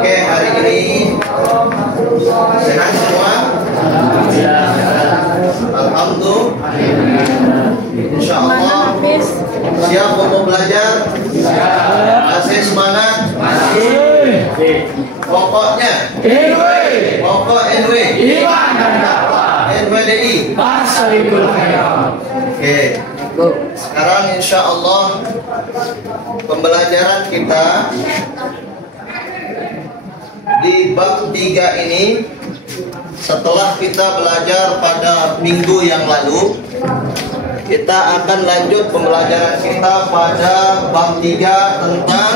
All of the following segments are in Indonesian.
Oke, hari ini sehat semua? Alhamdulillah. Insya Allah siap untuk belajar? Masih semangat? Pokoknya pokok NW NWDI. Oke, sekarang insya Allah pembelajaran kita di bab 3 ini, setelah kita belajar pada minggu yang lalu, kita akan lanjut pembelajaran kita pada bab 3 tentang,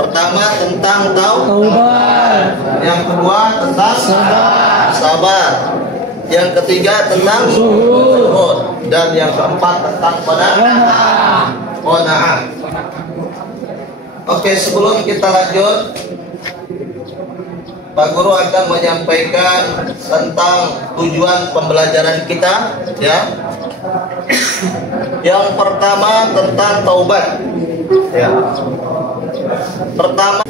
pertama tentang taubat, yang kedua tentang sabar, yang ketiga tentang zuhud, dan yang keempat tentang qanaah. Oke, sebelum kita lanjut, Pak Guru akan menyampaikan tentang tujuan pembelajaran kita, ya. Yang pertama tentang taubat. Ya. Pertama,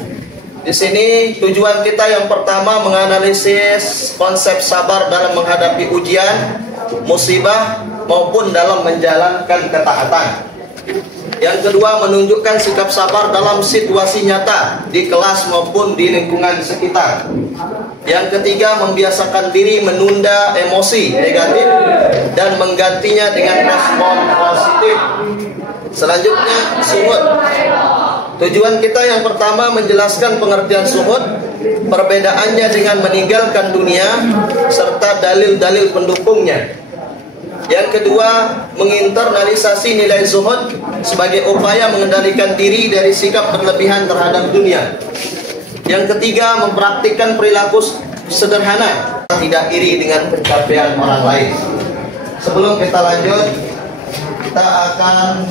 di sini tujuan kita yang pertama menganalisis konsep sabar dalam menghadapi ujian, musibah maupun dalam menjalankan ketaatan. Yang kedua, menunjukkan sikap sabar dalam situasi nyata di kelas maupun di lingkungan sekitar. Yang ketiga, membiasakan diri menunda emosi negatif dan menggantinya dengan respon positif. Selanjutnya, suhud. Tujuan kita yang pertama menjelaskan pengertian suhud, perbedaannya dengan meninggalkan dunia, serta dalil-dalil pendukungnya. Yang kedua, menginternalisasi nilai zuhud sebagai upaya mengendalikan diri dari sikap berlebihan terhadap dunia. Yang ketiga, mempraktikkan perilaku sederhana, tidak iri dengan pencapaian orang lain. Sebelum kita lanjut, kita akan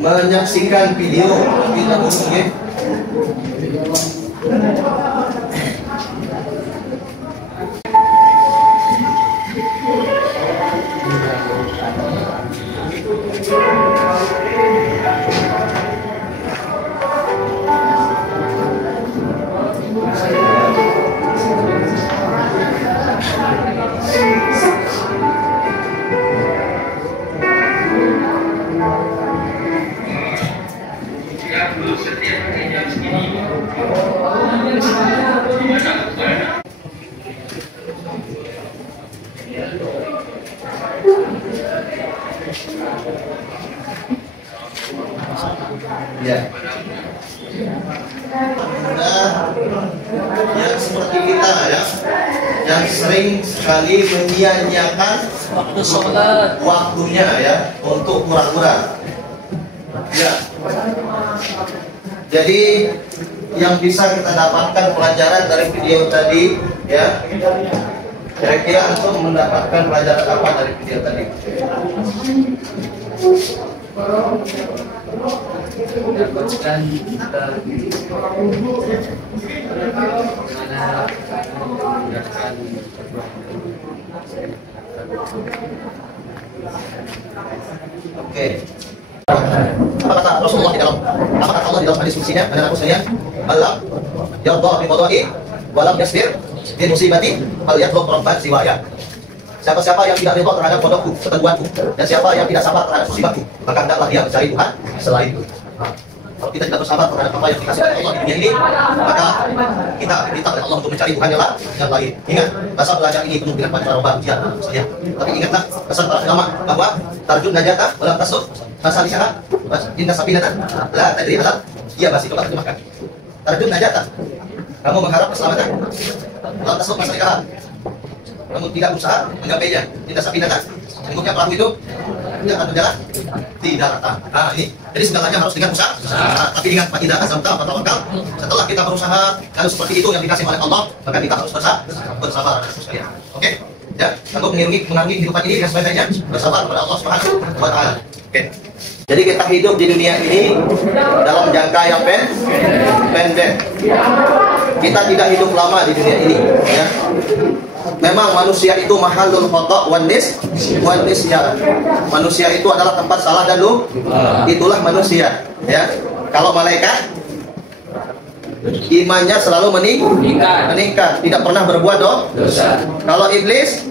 menyaksikan video kita dulu. Ya. Yang seperti kita, ya, yang sering sekali menyia-nyiakan waktu sholat, waktunya, ya, untuk pura-pura. Ya. Jadi yang bisa kita dapatkan pelajaran dari video tadi, ya, kira-kira untuk mendapatkan pelajaran apa dari video tadi? Dapatkan kita bagaimana menggunakan Oke. Apa kata Rasulullah di dalam, apa kata Allah di dalam hadis kutsinya? Anak-anakku sekalian, Allah yardha bi qada'i wa lam yasbir bi musibati fal yatlub rabban siwaya. Siapa-siapa yang tidak ridha terhadap qadaku, ketentuanku, dan siapa yang tidak sabar terhadap musibahku, maka hendaklah dia mencari Tuhan selainku. Kalau kita tidak bersabar terhadap apa yang dikasih oleh Allah di dunia ini, maka kita diminta oleh Allah untuk mencari Tuhan yang lain. Ingat, masa belajar ini penuh dengan pancaroba ujian, maksudnya. Tapi ingatlah pesan para ulama bahwa tarjun najata walam tasuk masa di sana, inna sabinatan la tadri halal. Iya, masih coba terjemahkan. Tarjun najata, kamu mengharap keselamatan. Walam tasuk masa di sana, namun tidak berusaha menggapainya. Inna sabinatan, sungguhnya pelaku itu tidak akan berjalan di daratan. Nah, ini. Jadi segalanya harus dengan usaha. Tapi ingat, tidak azamta fatawakal. Setelah kita berusaha, kalau seperti itu yang dikasih oleh Allah, maka kita harus bersabar. Oke? Ya, sanggup mengarungi kehidupan ini dengan sebaik-baiknya, bersabar kepada Allah Subhanahu wa Ta'ala. Oke. Jadi kita hidup di dunia ini dalam jangka yang pendek. Kita tidak hidup lama di dunia ini, ya. Memang manusia itu mahalul khata' wan nisyan. Manusia itu adalah tempat salah dan lupa. Itulah manusia, ya. Kalau malaikat imannya selalu meningkat, tidak pernah berbuat dosa. Kalau iblis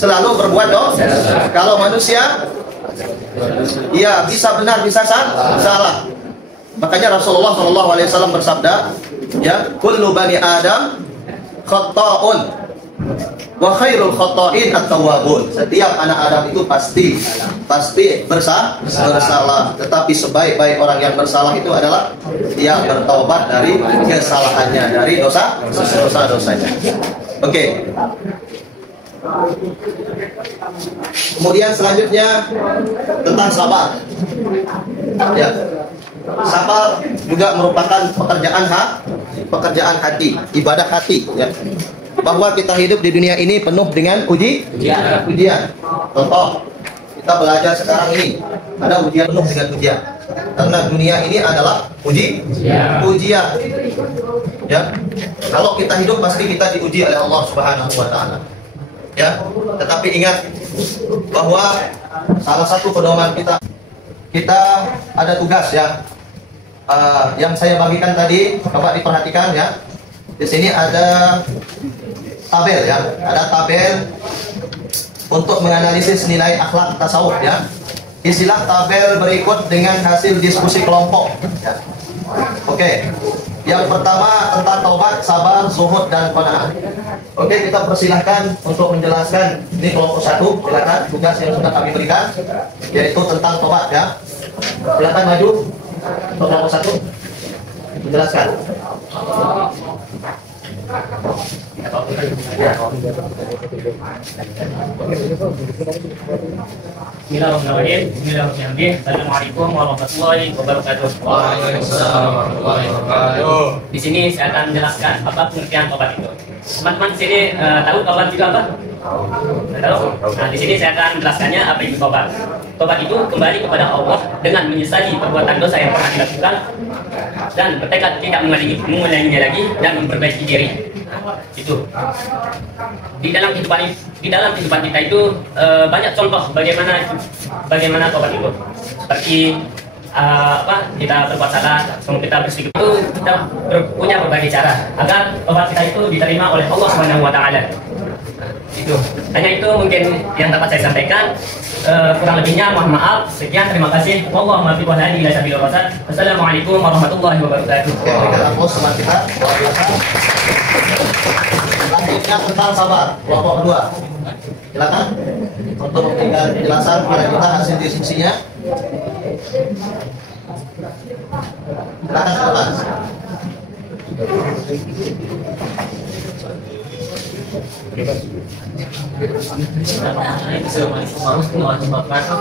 selalu berbuat dosa. Kalau manusia, ya bisa benar bisa salah. Makanya Rasulullah SAW bersabda, ya, kullu bani Adam khata'un wa khairul khata'in at-tawwabun. Setiap anak Adam itu pasti bersalah, tetapi sebaik-baik orang yang bersalah itu adalah dia bertaubat dari kesalahannya, dari dosa-dosanya. Oke. Kemudian selanjutnya tentang sabar. Ya. Sabar juga merupakan pekerjaan hati, ibadah hati, ya. Bahwa kita hidup di dunia ini penuh dengan ujian. Contoh, kita belajar sekarang ini ada ujian, penuh dengan ujian. Karena dunia ini adalah ujian. Ya. Kalau kita hidup pasti kita diuji oleh Allah Subhanahu wa taala. Ya. Tetapi ingat bahwa salah satu pedoman kita ada tugas, ya. Yang saya bagikan tadi, coba diperhatikan, ya. Di sini ada tabel, ya. Ada tabel untuk menganalisis nilai akhlak tasawuf, ya. Isilah tabel berikut dengan hasil diskusi kelompok, ya. Oke. Yang pertama tentang taubat, sabar, zuhud, dan qanaah. Oke, kita persilahkan untuk menjelaskan. Ini kelompok 1, silakan tugas yang sudah kami berikan, yaitu tentang taubat, ya. Silakan maju untuk kelompok 1 menjelaskan. Bismillahirrahmanirrahim. Assalamualaikum warahmatullahi wabarakatuh. Waalaikumsalam warahmatullahi wabarakatuh. Di sini saya akan menjelaskan apa pengertian tobat itu. Teman-teman di sini tahu tobat itu apa? Tahu? Nah, di sini saya akan menjelaskannya apa itu tobat. Tobat itu kembali kepada Allah dengan menyesali perbuatan dosa yang pernah dilakukan dan bertekad tidak mengulanginya lagi dan memperbaiki diri. Itu di dalam kehidupan kita itu banyak contoh bagaimana tobat itu. Seperti kita berbuat salah, kita bersedekah, itu kita punya berbagai cara agar tobat kita itu diterima oleh Allah Subhanahu wa taala. Itu hanya itu mungkin yang dapat saya sampaikan. Kurang lebihnya mohon maaf. Sekian, terima kasih. Wallahu a'lam bishawab. Assalamualaikum warahmatullahi wabarakatuh. Selanjutnya tentang sabar, kelompok kedua. Silakan untuk memberikan penjelasan kepada kita hasil diskusinya. Silakan teman.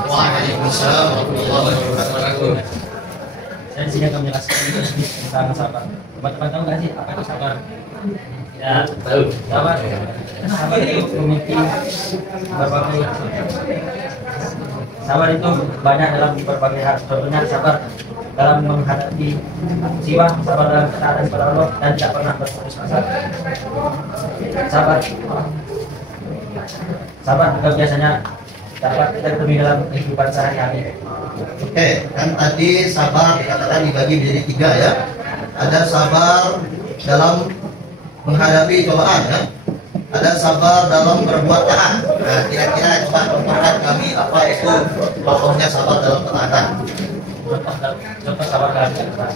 Waalaikumsalam warahmatullahi wabarakatuh. Saya di sini akan menjelaskan tentang sabar. Teman-teman tahu nggak sih apa itu sabar? Ya, tahu. Sabar itu memiliki berbagai. Sabar itu banyak dalam berbagai hal. Contohnya sabar dalam menghadapi musibah, sabar dalam ketaatan kepada Allah dan tidak pernah berputus asa. Sabar juga biasanya dapat kita temui dalam kehidupan sehari-hari. Oke, kan tadi sabar dikatakan dibagi menjadi 3, ya. Ada sabar dalam menghadapi cobaan, ya. Ada sabar dalam berbuat taat. Nah, kira-kira coba contohkan kami apa itu contohnya sabar dalam ketaatan. Contoh sabar dalam ketaatan.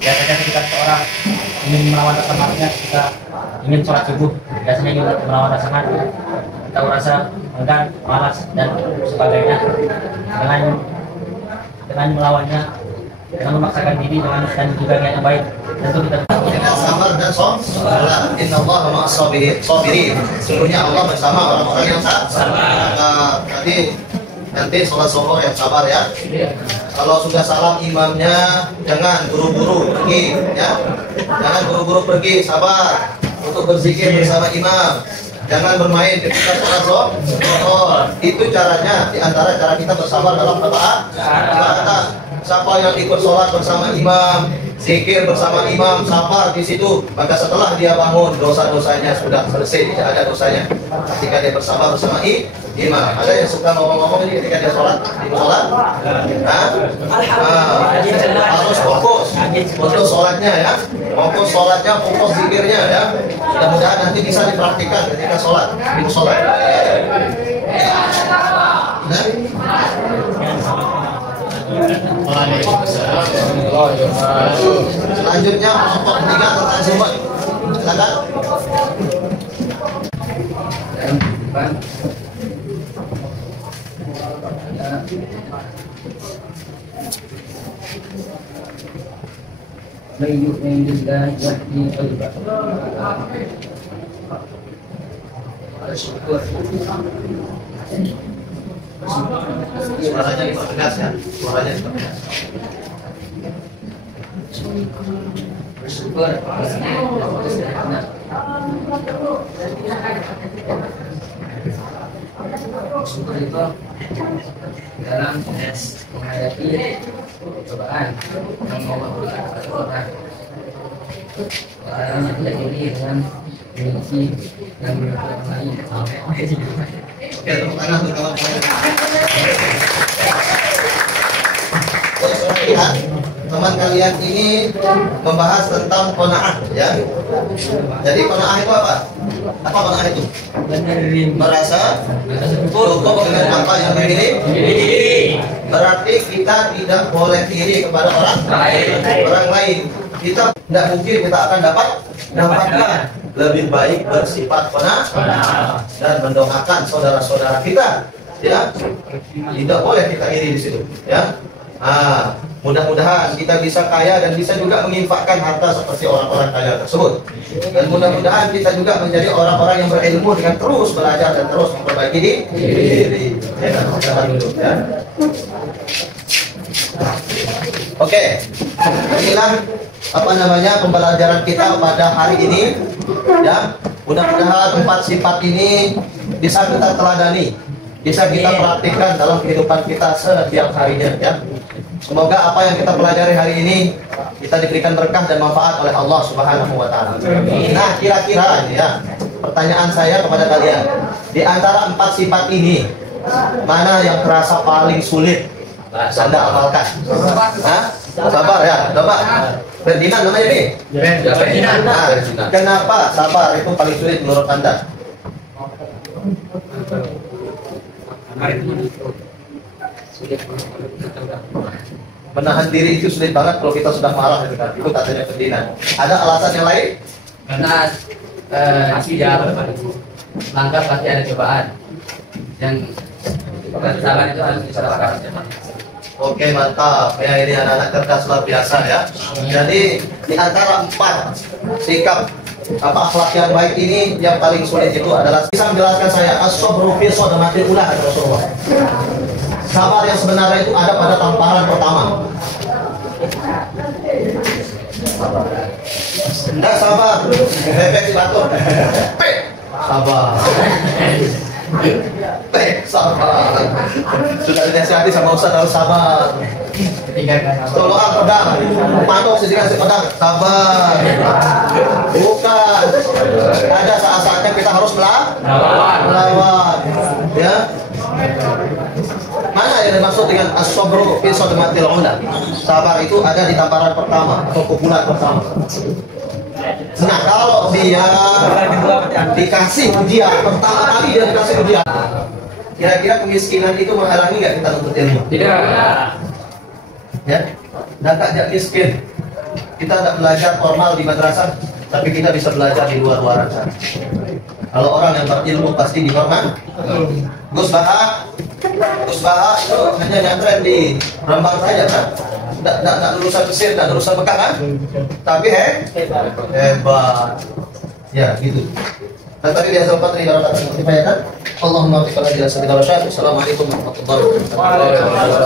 Biasanya ketika seorang ingin melawan rasa marahnya, kita ingin sholat subuh, biasanya ingin melawan rasa marah, kita merasa enggan, malas dan sebagainya. Dengan melawannya, dengan memaksakan diri dan juga niat yang baik, tentu kita dengan sabar dan sholat. Innallaha ma'as sabirin. Sesungguhnya Allah bersama orang-orang yang sabar. Nanti sholat zuhur yang sabar, ya. Kalau sudah salam imamnya, jangan buru-buru pergi, ya. Jangan buru-buru pergi, sabar untuk berzikir bersama imam. Jangan bermain ketika sholat zuhur. Itu caranya, di antara cara kita bersabar dalam ketaatan. Siapa yang ikut sholat bersama imam, zikir bersama imam, sabar di situ, maka setelah dia bangun dosa-dosanya sudah selesai, tidak ada dosanya. Ketika dia bersabar bersama imam. Ada yang suka ngomong-ngomong ini ketika dia sholat di sholat? Harus fokus untuk sholatnya ya, fokus sholatnya, fokus zikirnya ya. Mudah-mudahan nanti bisa dipraktikkan ketika sholat, itu sholat. Selanjutnya kelompok ketiga tentang sumber. Silakan. Suaranya dipertegas ya, suaranya dipertegas. Bersyukur itu dalam menghadapi cobaan yang Allah berikan kepada orang. Orang yang tidak diri dengan memiliki dan memiliki orang lain. Oke, tepuk tangan untuk kawan-kawan. Teman kalian ini membahas tentang qanaah ya. Jadi qanaah itu apa? Apa qanaah itu? Merasa cukup dengan apa yang dimiliki. Berarti kita tidak boleh iri kepada orang lain. Kita tidak mungkin kita akan dapatkan. Lebih baik bersifat qanaah dan mendoakan saudara-saudara kita. Ya, tidak boleh kita iri di situ. Ya. Mudah-mudahan kita bisa kaya dan bisa juga menginfakkan harta seperti orang-orang kaya tersebut. Dan mudah-mudahan kita juga menjadi orang-orang yang berilmu dengan terus belajar dan terus memperbaiki diri. Ya. Oke, inilah pembelajaran kita pada hari ini. Ya, mudah-mudahan 4 sifat ini bisa kita teladani, bisa kita praktikkan dalam kehidupan kita setiap harinya. Ya. Semoga apa yang kita pelajari hari ini kita diberikan berkah dan manfaat oleh Allah Subhanahu wa taala. Nah, kira-kira ya, pertanyaan saya kepada kalian, di antara 4 sifat ini mana yang terasa paling sulit Anda amalkan? Sabar ya, coba. Ferdinand namanya nih? Ferdinand. Kenapa sabar itu paling sulit menurut Anda? Menahan diri itu sulit banget kalau kita sudah marah gitu kan. Itu katanya Ferdinand. Ada alasan yang lain? Karena setiap langkah pasti ada cobaan yang sabar itu harus disalahkan. Oke, mantap. Ya, ini anak-anak cerdas luar biasa ya. Jadi di antara 4 sikap akhlak yang baik ini yang paling sulit itu adalah, bisa menjelaskan saya, as-sabru fi sadamatil ula kata Rasulullah. Sabar yang sebenarnya itu ada pada tamparan pertama. Enggak sabar, bebek si batuk. Sabar. Sabar. Sudah dinasihati sama Ustaz harus sabar. Tolong pedang, patok sedikit pedang. Sabar. Bukan. Ada saat-saatnya kita harus melawan. Ya. Mana yang dimaksud dengan as-sabru fi sadamatil ula? Sabar itu ada di tamparan pertama atau pukulan pertama. Nah, kalau dia dikasih ujian pertama kali, dia dikasih ujian, kira-kira kemiskinan itu menghalangi nggak kita nuntut ilmu? Tidak. Ya, dan tak miskin. Kita tidak belajar formal di madrasah, tapi kita bisa belajar di luar-luaran sana. Kalau orang yang berilmu pasti dihormati. Gus Baha itu hanya nyantren di Rembang saja kan? Tidak lulusan Mesir, tidak lulusan Mekah kan? Tapi hebat. Ya gitu. Dan tadi dia sempat nih kalau kata dibayarkan. Allahumma bika la ilaha illa anta. Assalamualaikum warahmatullahi wabarakatuh.